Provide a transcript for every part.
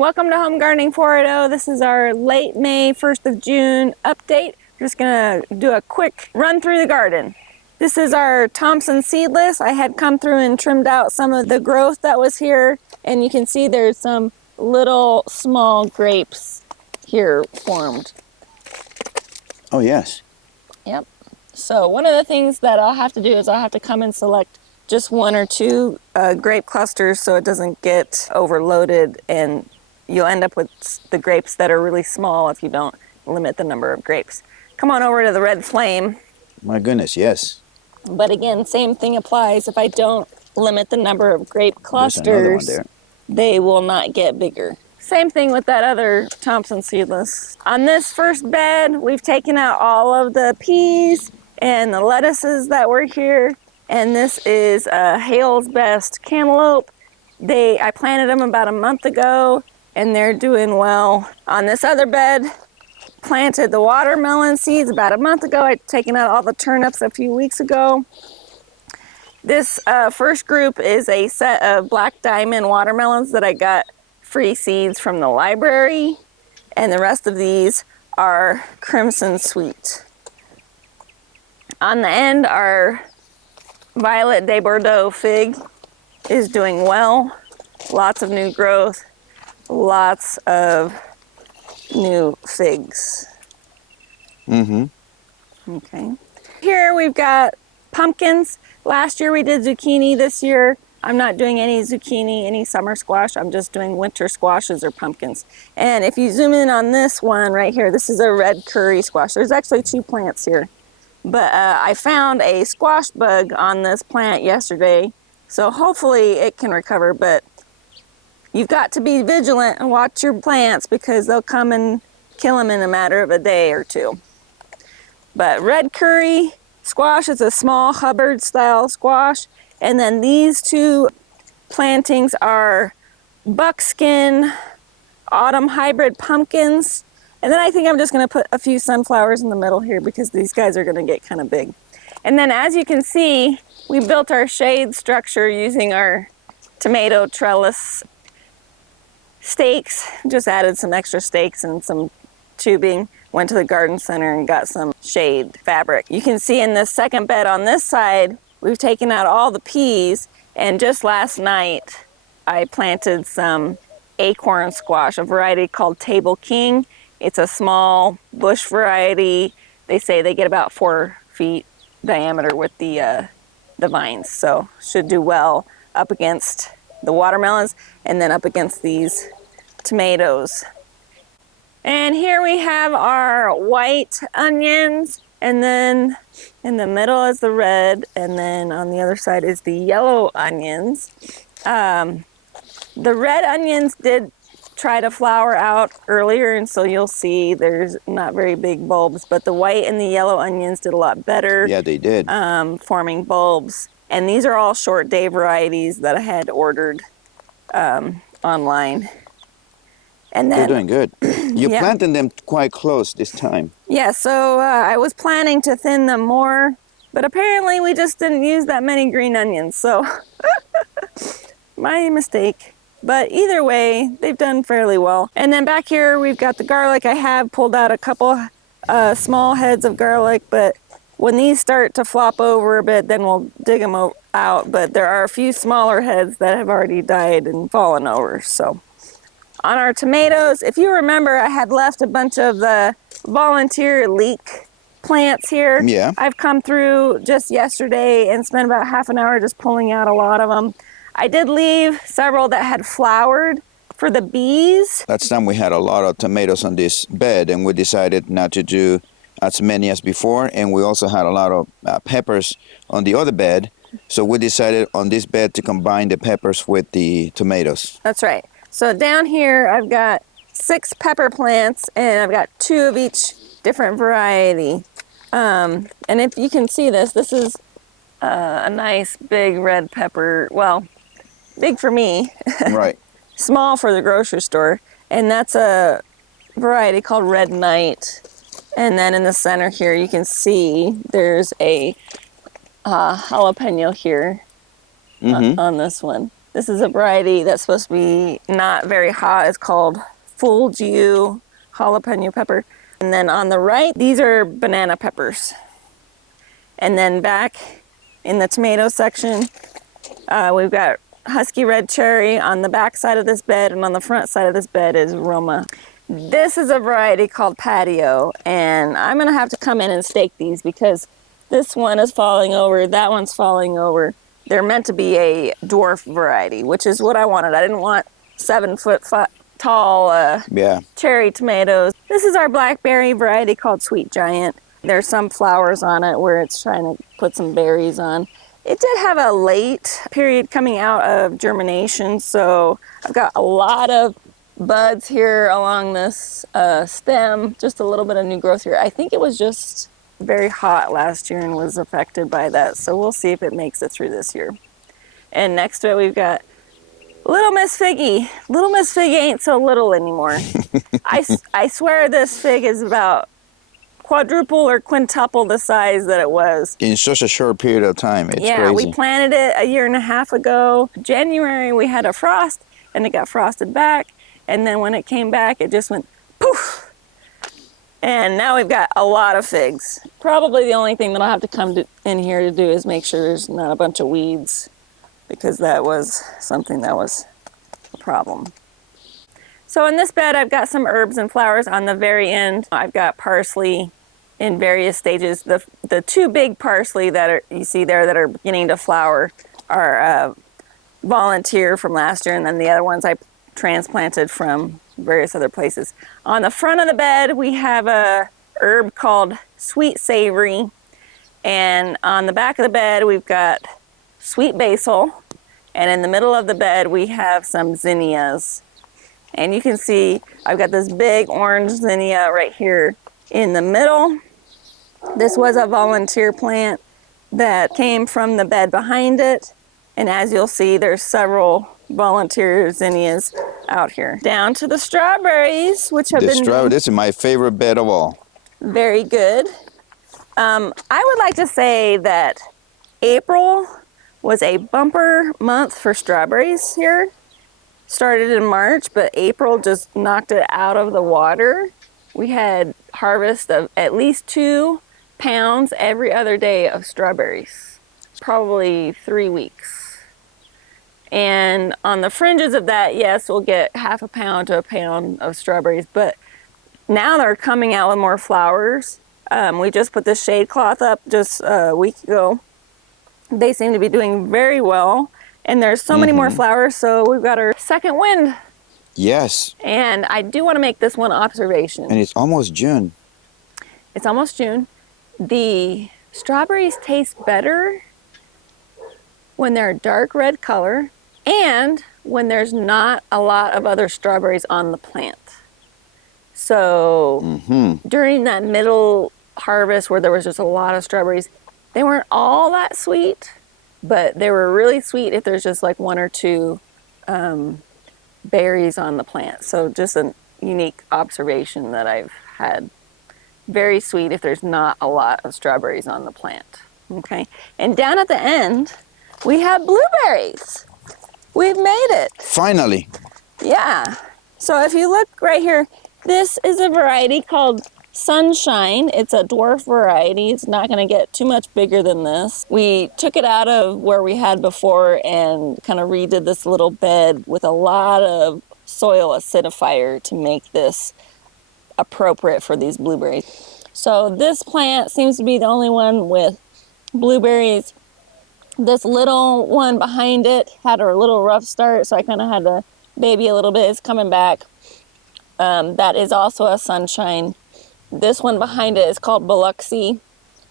Welcome to Home Gardening 4.0. This is our late May, 1st of June update. We're just gonna do a quick run through the garden. This is our Thompson seedless. I had come through and trimmed out some of the growth that was here, and you can see there's some little small grapes here formed. Oh, yes. Yep. So one of the things that I'll have to do is I'll have to come and select just one or two grape clusters so it doesn't get overloaded, and you'll end up with the grapes that are really small if you don't limit the number of grapes. Come on over to the red flame. My goodness, yes. But again, same thing applies. If I don't limit the number of grape clusters, they will not get bigger. Same thing with that other Thompson seedless. On this first bed, we've taken out all of the peas and the lettuces that were here. And this is Hale's Best Cantaloupe. I planted them about a month ago, and they're doing well. On this other bed, planted the watermelon seeds about a month ago. I'd taken out all the turnips a few weeks ago. This first group is a set of Black Diamond watermelons that I got free seeds from the library, and the rest of these are Crimson Sweet. On the end, our Violet de Bordeaux fig is doing well. Lots of new growth, lots of new figs. Okay. Here we've got pumpkins. Last year we did zucchini. This year I'm not doing any zucchini, any summer squash. I'm just doing winter squashes or pumpkins. And if you zoom in on this one right here, this is a red curry squash. There's actually two plants here. But I found a squash bug on this plant yesterday, so hopefully it can recover. But you've got to be vigilant and watch your plants because they'll come and kill them in a matter of a day or two. But red curry squash is a small Hubbard style squash. And then these two plantings are buckskin autumn hybrid pumpkins. And then I think I'm just going to put a few sunflowers in the middle here because these guys are going to get kind of big. And then as you can see, we built our shade structure using our tomato trellis stakes. Just added some extra stakes and some tubing. Went to the garden center and got some shade fabric. You can see in this second bed on this side, we've taken out all the peas. And just last night, I planted some acorn squash, a variety called Table King. It's a small bush variety. They say they get about 4 feet diameter with the vines, so should do well up against the watermelons and then up against these tomatoes. And here we have our white onions, and then in the middle is the red, and then on the other side is the yellow onions. The red onions did try to flower out earlier, and so you'll see there's not very big bulbs, but the white and the yellow onions did a lot better. Yeah, they did. Forming bulbs. And these are all short day varieties that I had ordered online. And then, they're doing good. You planted them quite close this time. Yeah, so I was planning to thin them more, but apparently we just didn't use that many green onions, so my mistake. But either way, they've done fairly well. And then back here, we've got the garlic. I have pulled out a couple small heads of garlic, but when these start to flop over a bit, then we'll dig them out. But there are a few smaller heads that have already died and fallen over. So on our tomatoes, if you remember, I had left a bunch of the volunteer leek plants here. Yeah. I've come through just yesterday and spent about half an hour just pulling out a lot of them. I did leave several that had flowered for the bees. Last time we had a lot of tomatoes on this bed, and we decided not to do as many as before. And we also had a lot of peppers on the other bed. So we decided on this bed to combine the peppers with the tomatoes. That's right. So down here, I've got 6 pepper plants, and I've got 2 of each different variety. And if you can see this, this is a nice big red pepper. Well, big for me. Right. Small for the grocery store. And that's a variety called Red Knight. And then in the center here, you can see there's a jalapeno here on this one. This is a variety that's supposed to be not very hot. It's called Full-Jiu jalapeno pepper. And then on the right, these are banana peppers. And then back in the tomato section, we've got Husky Red Cherry on the back side of this bed, and on the front side of this bed is Roma. This is a variety called Patio, and I'm gonna have to come in and stake these because this one is falling over, that one's falling over. They're meant to be a dwarf variety, which is what I wanted. I didn't want 7-foot tall cherry tomatoes. This is our blackberry variety called Sweet Giant. There's some flowers on it where it's trying to put some berries on. It did have a late period coming out of germination, so I've got a lot of buds here along this stem, just a little bit of new growth here. I think it was just very hot last year and was affected by that, so we'll see if it makes it through this year. And next to it we've got Little Miss Figgy. Little Miss Fig ain't so little anymore. I swear this fig is about quadruple or quintuple the size that it was. In such a short period of time, it's crazy. We planted it a year and a half ago. January we had a frost and it got frosted back, and then when it came back it just went poof. And now we've got a lot of figs. Probably the only thing that I'll have to come in here to do is make sure there's not a bunch of weeds, because that was something that was a problem. So in this bed I've got some herbs and flowers. On the very end I've got parsley in various stages. The two big parsley that you see there that are beginning to flower are volunteer from last year, and then the other ones I transplanted from various other places. On the front of the bed we have a herb called sweet savory, and on the back of the bed we've got sweet basil, and in the middle of the bed we have some zinnias. And you can see I've got this big orange zinnia right here in the middle. This was a volunteer plant that came from the bed behind it, and as you'll see there's several volunteer zinnias out here. Down to the strawberries, which have been this is my favorite bed of all. Very good. I would like to say that April was a bumper month for strawberries here. Started in March, but April just knocked it out of the water. We had harvest of at least 2 pounds every other day of strawberries, probably 3 weeks. And on the fringes of that, yes, we'll get half a pound to a pound of strawberries, but now they're coming out with more flowers. We just put this shade cloth up just a week ago. They seem to be doing very well, and there's so many more flowers, so we've got our second wind. Yes. And I do want to make this one observation. And it's almost June. It's almost June. The strawberries taste better when they're a dark red color and when there's not a lot of other strawberries on the plant. So during that middle harvest where there was just a lot of strawberries, they weren't all that sweet, but they were really sweet if there's just like 1 or 2 berries on the plant. So just a unique observation that I've had. Very sweet if there's not a lot of strawberries on the plant. Okay, and down at the end, we have blueberries. We've made it. Finally. Yeah. So if you look right here, this is a variety called Sunshine. It's a dwarf variety. It's not going to get too much bigger than this. We took it out of where we had before and kind of redid this little bed with a lot of soil acidifier to make this appropriate for these blueberries. So this plant seems to be the only one with blueberries. This little one behind it had a little rough start, so I kind of had to baby a little bit. It's coming back. That is also a Sunshine. This one behind it is called Biloxi.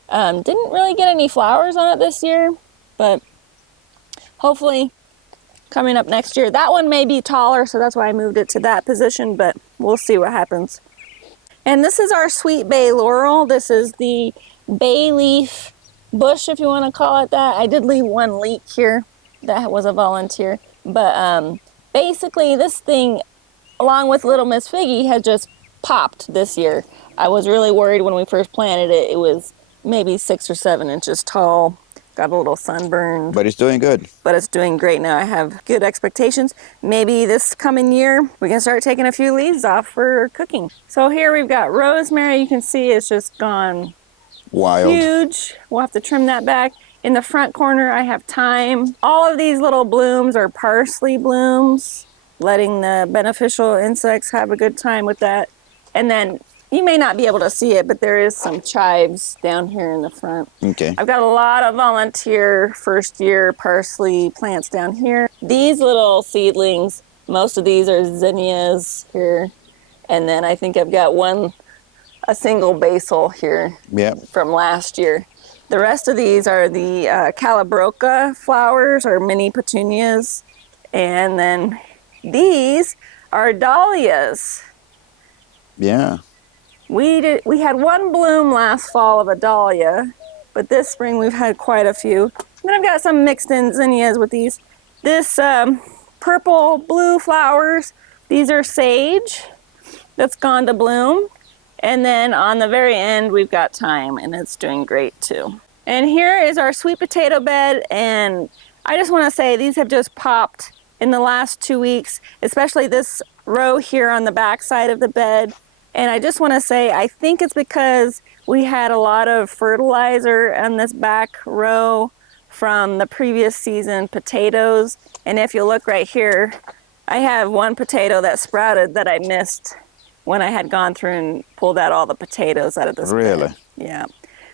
Didn't really get any flowers on it this year, but hopefully coming up next year. That one may be taller, so that's why I moved it to that position, but we'll see what happens. And this is our sweet bay laurel. This is the bay leaf bush, if you want to call it that. I did leave one leek here that was a volunteer, but basically this thing, along with Little Miss Figgy, has just popped this year. I was really worried when we first planted it. It was maybe 6 or 7 inches tall. got a little sunburn, But it's doing good. but it's doing great now. I have good expectations. Maybe this coming year we can start taking a few leaves off for cooking. So here we've got rosemary. You can see it's just gone Wild. huge. We'll have to trim that back. In the front corner I have thyme. All of these little blooms are parsley blooms, letting the beneficial insects have a good time with that. And then you may not be able to see it, but there is some chives down here in the front. Okay. I've got a lot of volunteer first year parsley plants down here. These little seedlings, most of these are zinnias here. And then I think I've got a single basil here Yeah. from last year. The rest of these are the Calabroca flowers or mini petunias. And then these are dahlias. Yeah. We had one bloom last fall of a dahlia, but this spring we've had quite a few. Then I've got some mixed in zinnias with these. This purple blue flowers, these are sage that's gone to bloom. And then on the very end we've got thyme, and it's doing great too. And here is our sweet potato bed, and I just want to say these have just popped in the last 2 weeks, especially this row here on the back side of the bed. And I just want to say, I think it's because we had a lot of fertilizer on this back row from the previous season potatoes. And if you look right here, I have one potato that sprouted that I missed when I had gone through and pulled out all the potatoes out of this Really? bed. Yeah.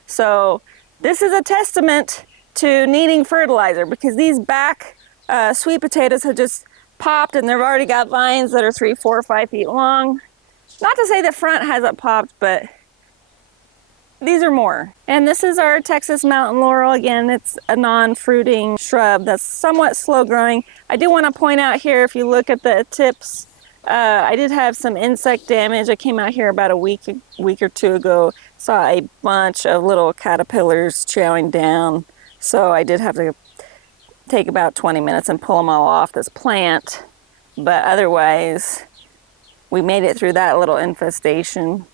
So this is a testament to needing fertilizer, because these back sweet potatoes have just popped, and they've already got vines that are 3, 4, 5 feet long. Not to say the front hasn't popped, but these are more. And this is our Texas mountain laurel. Again, it's a non-fruiting shrub that's somewhat slow growing. I do want to point out here, if you look at the tips, I did have some insect damage. I came out here about a week or two ago, saw a bunch of little caterpillars chowing down. So I did have to take about 20 minutes and pull them all off this plant. But otherwise, we made it through that little infestation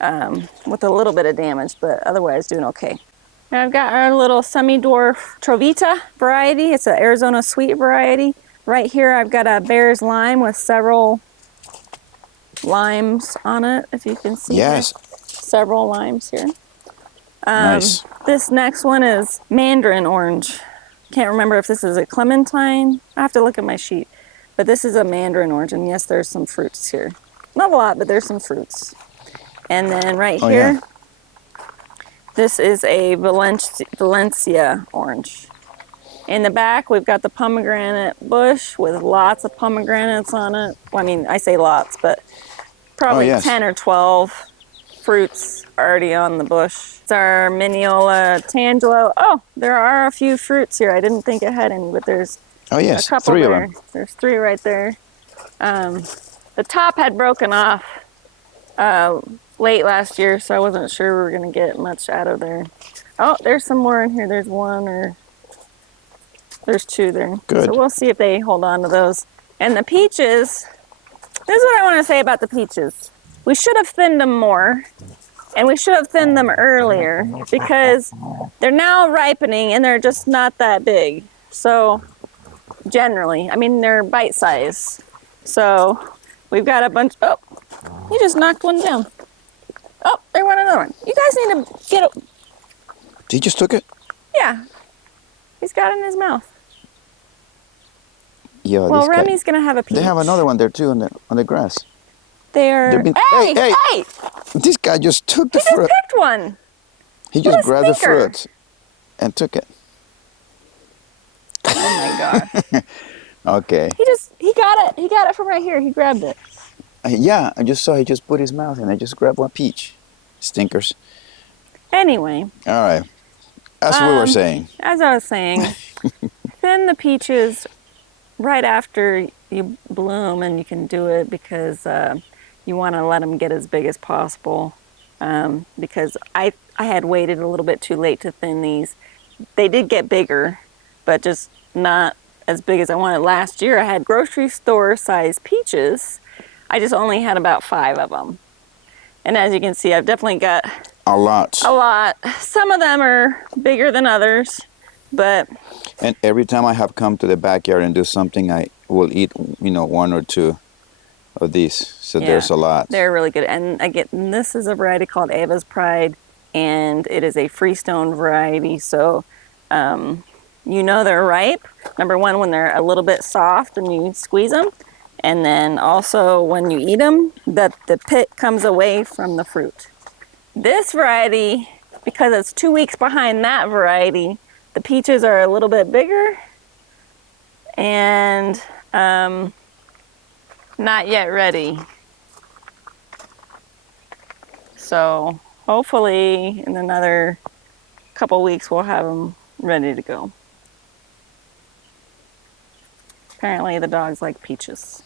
with a little bit of damage, but otherwise doing okay. Now I've got our little semi-dwarf Trovita variety. It's an Arizona sweet variety. Right here I've got a Bear's Lime with several limes on it, if you can see. Yes. There. Several limes here. Nice. This next one is Mandarin Orange. Can't remember if this is a clementine. I have to look at my sheet. But this is a Mandarin Orange, and yes, there's some fruits here. Not a lot, but there's some fruits. And then right here, this is a Valencia Orange. In the back, we've got the pomegranate bush with lots of pomegranates on it. Well, I mean, I say lots, but probably 10 or 12 fruits already on the bush. It's our Mineola Tangelo. Oh, there are a few fruits here. I didn't think it had any, but there's a couple 3 there. of them. There's 3 right there. The top had broken off late last year, so I wasn't sure we were going to get much out of there. Oh, there's some more in here. There's 1 or there's 2 there. Good. So we'll see if they hold on to those. And the peaches, this is what I want to say about the peaches. We should have thinned them more, and we should have thinned them earlier, because they're now ripening and they're just not that big. So generally, I mean, they're bite size. So we've got a bunch. Oh, you just knocked one down. Oh, there went another one. You guys need to get it. He just took it? Yeah, he's got it in his mouth. Yeah. Well, Remy's gonna have a peach. They have another one there too on the grass. They're. Hey, hey! This guy just took the He just fruit. picked one. He just grabbed the fruit and took it. Oh my God. Okay. He got it. He got it from right here. He grabbed it. Yeah, I just saw he just put his mouth in. I just grabbed one peach. Stinkers. Anyway. All right. That's what we were saying. As I was saying, thin the peaches right after you bloom, and you can do it because you want to let them get as big as possible. Because I had waited a little bit too late to thin these. They did get bigger, but just not as big as I wanted. Last year I had grocery store size peaches. I just only had about 5 of them. And as you can see, I've definitely got a lot. Some of them are bigger than others. But And every time I have come to the backyard and do something, I will eat, one or two of these. So yeah, there's a lot. they're really good. And again, this is a variety called Ava's Pride, and it is a freestone variety. So they're ripe. Number one, when they're a little bit soft and you squeeze them. And then also when you eat them, that the pit comes away from the fruit. This variety, because it's 2 weeks behind that variety, the peaches are a little bit bigger and not yet ready. So hopefully in another couple weeks we'll have them ready to go. Apparently the dogs like peaches.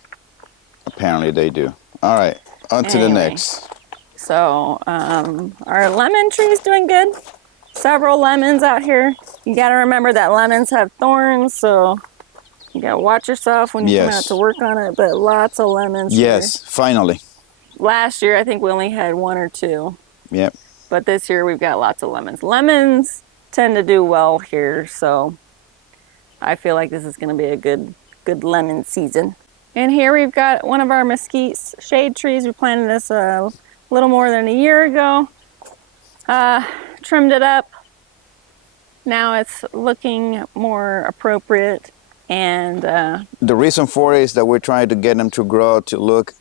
Apparently they do. All right, on to the Anyway. next. So our lemon tree is doing good. Several lemons out here. You got to remember that lemons have thorns, so you got to watch yourself when you come out Yes. to work on it. But lots of lemons. Yes, finally. Here. Last year I think we only had 1 or 2. Yep. But this year we've got lots of lemons. Lemons tend to do well here, so I feel like this is going to be a good lemon season. And here we've got one of our mesquite shade trees. We planted this a little more than a year ago. Trimmed it up. Now it's looking more appropriate. And The reason for it is that we're trying to get them to grow to look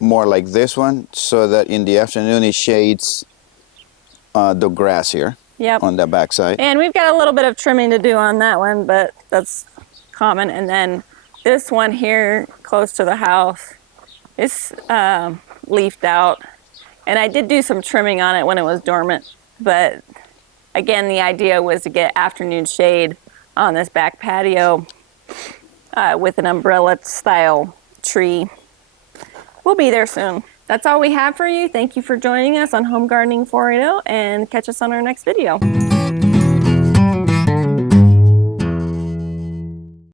more like this one, so that in the afternoon it shades the grass here yep. on the backside. And we've got a little bit of trimming to do on that one, but that's common. And then this one here, close to the house, is leafed out. And I did do some trimming on it when it was dormant. But again, the idea was to get afternoon shade on this back patio with an umbrella style tree. We'll be there soon. That's all we have for you. Thank you for joining us on Home Gardening 4.0, and catch us on our next video.